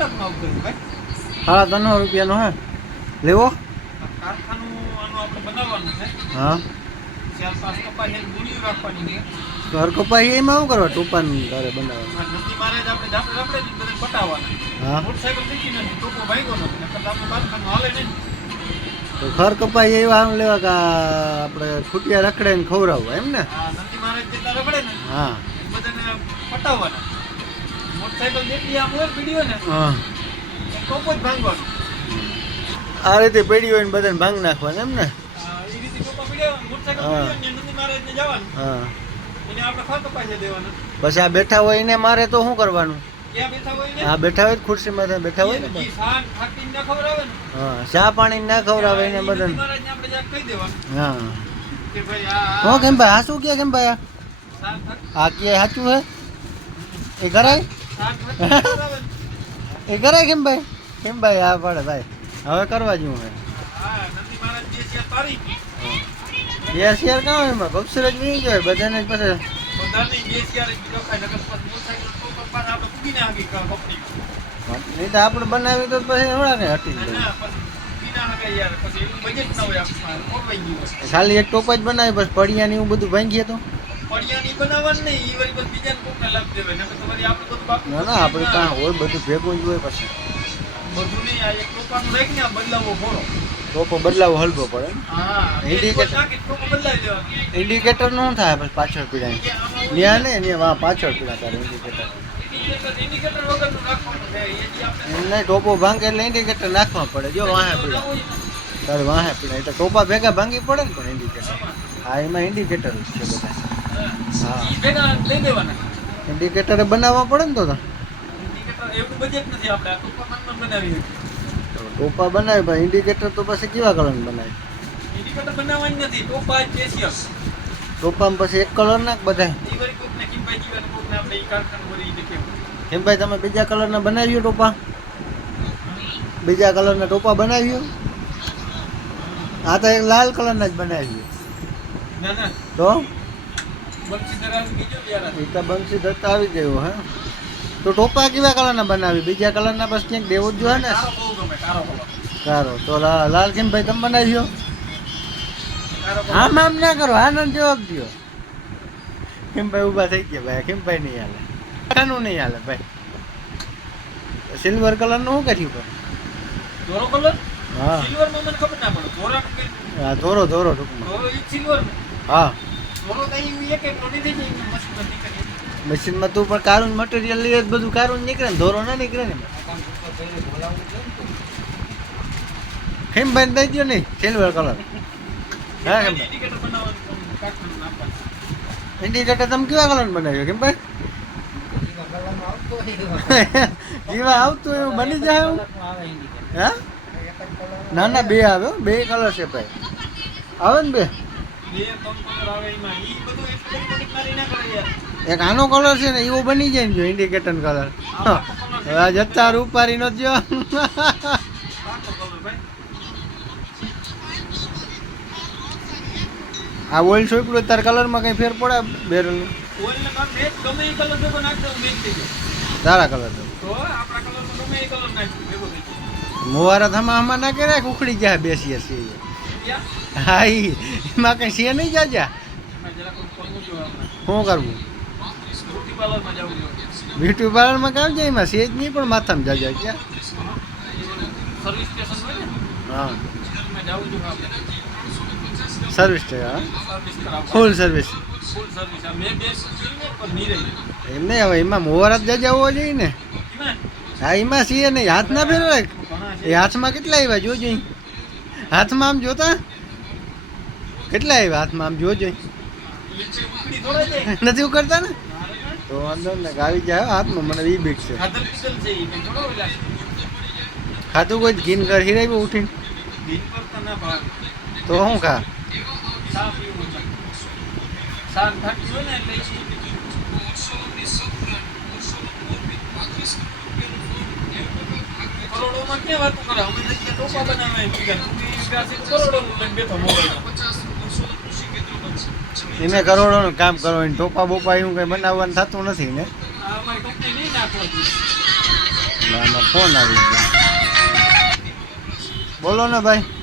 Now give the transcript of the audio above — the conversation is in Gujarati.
₹3,500 રૂપિયાનો હે લેવો હા ઘર કપાઈ એમાં શું કરવા ટોપાન ઘરે બનાવવાનું હા તો ઘર કપાઈ એવા આમ લેવા કે આપણે ખૂટિયા રખડે ને ખવડાવવા એમ ને હા આ રીતે પેઢી હોય ને બધાને ભાંગ નાખવાનું એમ ને બસ આ બેઠા હોય એને મારે તો શું કરવાનું હા બેઠા હોય ખુરશીમાં બેઠા હોય ને હા ચા પાણી ના ખવડાવે એને બધાને હા હું કેમ ભાઈ હા શું કે કેમ ભાઈ આ કે સાચું હે એ કરાય એ કરાય કેમ ભાઈ હા પડે ભાઈ હવે કરવા જેવું હે 2,000 કાં એમાં બક્ષર જ વી જાય બધાને જ પછી નહીં તો આપણે બનાવી તો પછી થોડા ને હટી ખાલી એક ટોપ જ બનાવી બસ પડિયા ને એવું બધું ભાંગીએ તો ના ના આપણે ત્યાં હોય બધું ભેગું જ હોય પછી ટોપો બદલાવો હલવો પડે ઇન્ડિકેટર નું થાય પછી પાછળ પીડા ત્યાં ને ત્યાં પાછળ પીડા તારે ઇન્ડિકેટર નહીં ટોપો ભાંગે એટલે ઇન્ડિકેટર નાખવા પડે જો વાહે પીડા તારે વાહે પીડા એટલે ટોપા ભેગા ભાંગી પડે ને પણ ઇન્ડિકેટર હા એમાં ઇન્ડિકેટર છે બધા હા ઇન્ડિકેટર બનાવવા પડે ને તો ટોપા બનાવી ભાઈ ઇન્ડિકેટર તો પછી કેવા કલર બનાવે ટોપામાં પછી એક કલર નાખ બધા કેમ ભાઈ તમે બીજા કલરના બનાવ્યો ટોપા બીજા કલરના ટોપા બનાવ્યો આ તો એક લાલ કલરના જ બનાવ્યો તો બંસી દત્તા આવી ગયો હે તો ટોપા કેવા કલરના બનાવી બીજા કલરના બસ ક્યાંક દેવું જ જોઈએ ને કારો તો લાલ કેમ ભાઈ તમે બનાવ્યો આમ આમ ના કરો આનંદ જવાબ દો કેમ ભાઈ ઊભા થઈ ગયા ભાઈ કેમ ભાઈ નહીં હાલે આનું નહીં હાલે ભાઈ સિલ્વર કલરનું શું કર્યું ભાઈ ધોરો કલર હા સિલ્વરમાં મને ખબર ના પડે ધોરા હા ધોરો ટૂંકમાં સિલ્વર હા ધોરો તો એક એક નોની થઈ જાય મશીનમાં તું પણ કારું મટીરિયલ લઈએ બધું કારું નીકળે ને ધોરો ના નીકળે ને કેમ ભાઈ દઈ દો નહીં સિલ્વર કલર હા કેમ ઇન્ડિકેટર તમે કેવા કલર બનાવ્યો કેમ ભાઈ જેવા આવતું એવું બની જાય એવું હા ના ના બે આવે બે કલર છે ભાઈ આવે ને બે એક આનો કલર છે ને એવો બની જાય ને જો ઇન્ડિકેટર કલર હવે જતા રૂપારી નો જો આ ઓઇલ સોપડું તાર કલરમાં કઈ ફેર પડે બેરલ તારા કલર મોવારા થમા આમાં ના કરે ઉખડી જાય બેસીએ છીએ હા એમાં કઈ છે નહીં જાજા શું કરવું બ્યુટી પાર્લરમાં કામ જાય એમાં સેજ નહીં પણ માથામાં જાજા ક્યાં હા સર્વિસ છે હા ફૂલ સર્વિસ એમ નહીં હવે એમાં મોવારા જ જાજા હોવો જોઈએ ને હા એમાં છીએ નહીં હાથ ના ફેરવે એ હાથમાં કેટલા આવ્યા જોજો હાથમાં આમ જોતા કેટલા આવ્યા હાથમાં આમ જોજો નથી ઉકળતા ને તો વાંધો ને આવી જાય હાથમાં મને એ બીક છે ખાતું કોઈ ઘીન ઘર હિરાવ્યું ઉઠીને તો શું ખા એને કરોડોનું કામ કરો ટોપા બોપા એવું કઈ બનાવવાનું થતું નથી ને એટલે આમાં ફોન આવી ગયો. બોલો ને ભાઈ.